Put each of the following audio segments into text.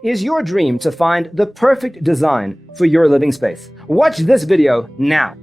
Is your dream to find the perfect design for your living space? Watch this video now.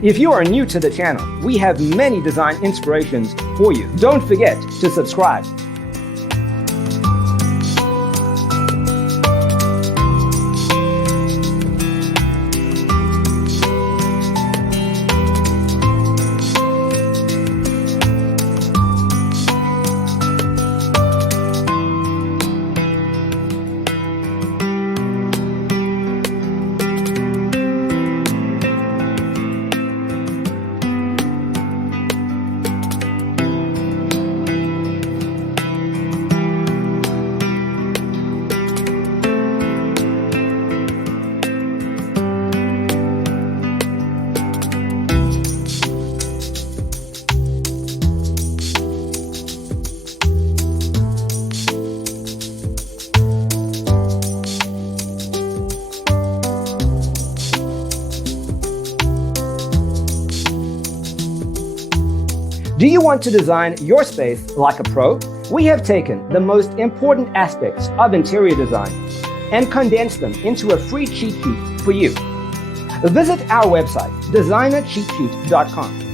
If you are new to the channel, we have many design inspirations for you. Don't forget to subscribe. Do you want to design your space like a pro? We have taken the most important aspects of interior design and condensed them into a free cheat sheet for you. Visit our website, designercheatsheet.com.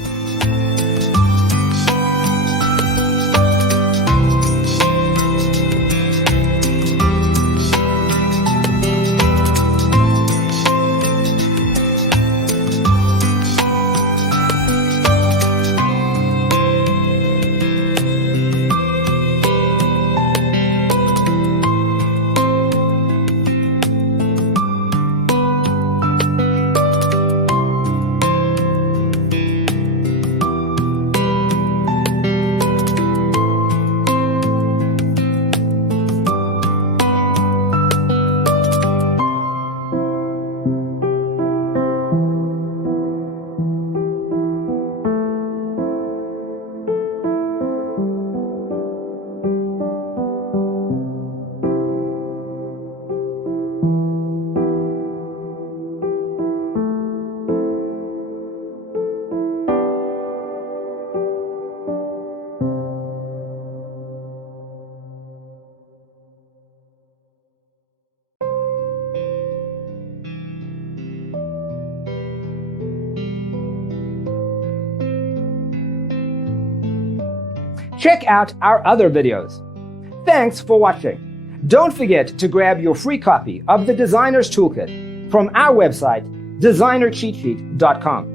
Check out our other videos. Thanks for watching. Don't forget to grab your free copy of the Designer's Toolkit from our website, designercheatsheet.com.